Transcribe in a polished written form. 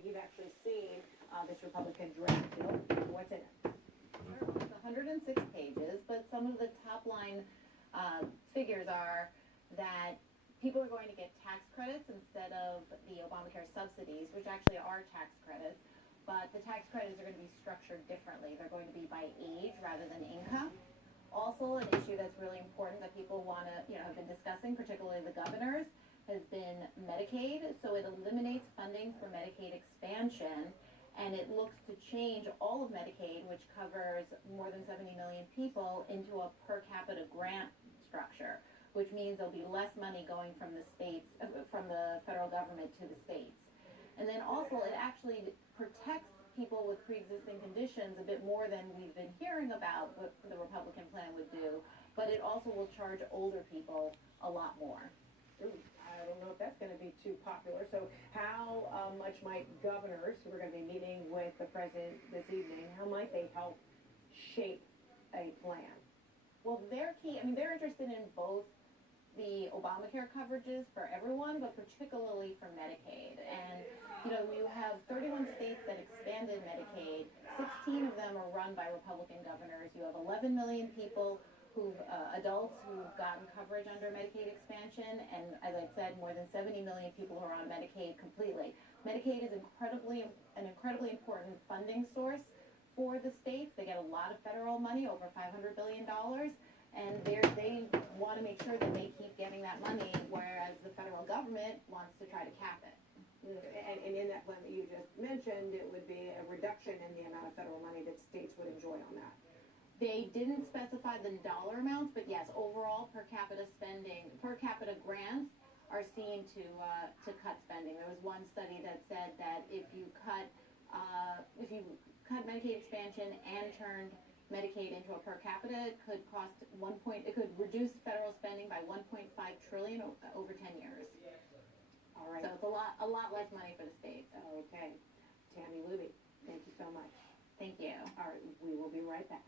You've actually seen this Republican draft bill. What's in it? It's 106 pages, but some of the top line figures are that people are going to get tax credits instead of the Obamacare subsidies, which actually are tax credits, but the tax credits are going to be structured differently. They're going to be by age rather than income. Also, an issue that's really important that people want to, have been discussing, particularly the governors, has been Medicaid. So it eliminates funding for Medicaid expansion, and it looks to change all of Medicaid, which covers more than 70 million people, into a per capita grant structure, which means there'll be less money going from the states, from the federal government to the states. And then also, it actually protects people with pre-existing conditions a bit more than we've been hearing about what the Republican plan would do, but it also will charge older people a lot more. Ooh, I don't know if that's going to be too popular. So how much might governors, who are going to be meeting with the president this evening, how might they help shape a plan? Well, they're interested in both the Obamacare coverages for everyone, but particularly for Medicaid. And, you have 31 states that expanded Medicaid. 16 of them are run by Republican governors. You have 11 million people adults who've gotten coverage under Medicaid expansion, and as I said, more than 70 million people who are on Medicaid completely. Medicaid is an incredibly important funding source for the states. They get a lot of federal money, over $500 billion, and they want to make sure that they keep getting that money, whereas the federal government wants to try to cap it. And in that plan that you just mentioned, it would be a reduction in the amount of federal money that states would enjoy on that. They didn't specify the dollar amounts, but yes, overall per capita grants are seen to cut spending. There was one study that said that if you cut Medicaid expansion and turned Medicaid into a per capita, it could reduce federal spending by 1.5 trillion over 10 years. All right. So it's a lot less money for the states. Okay. Tami, thank you so much. Thank you. All right, we will be right back.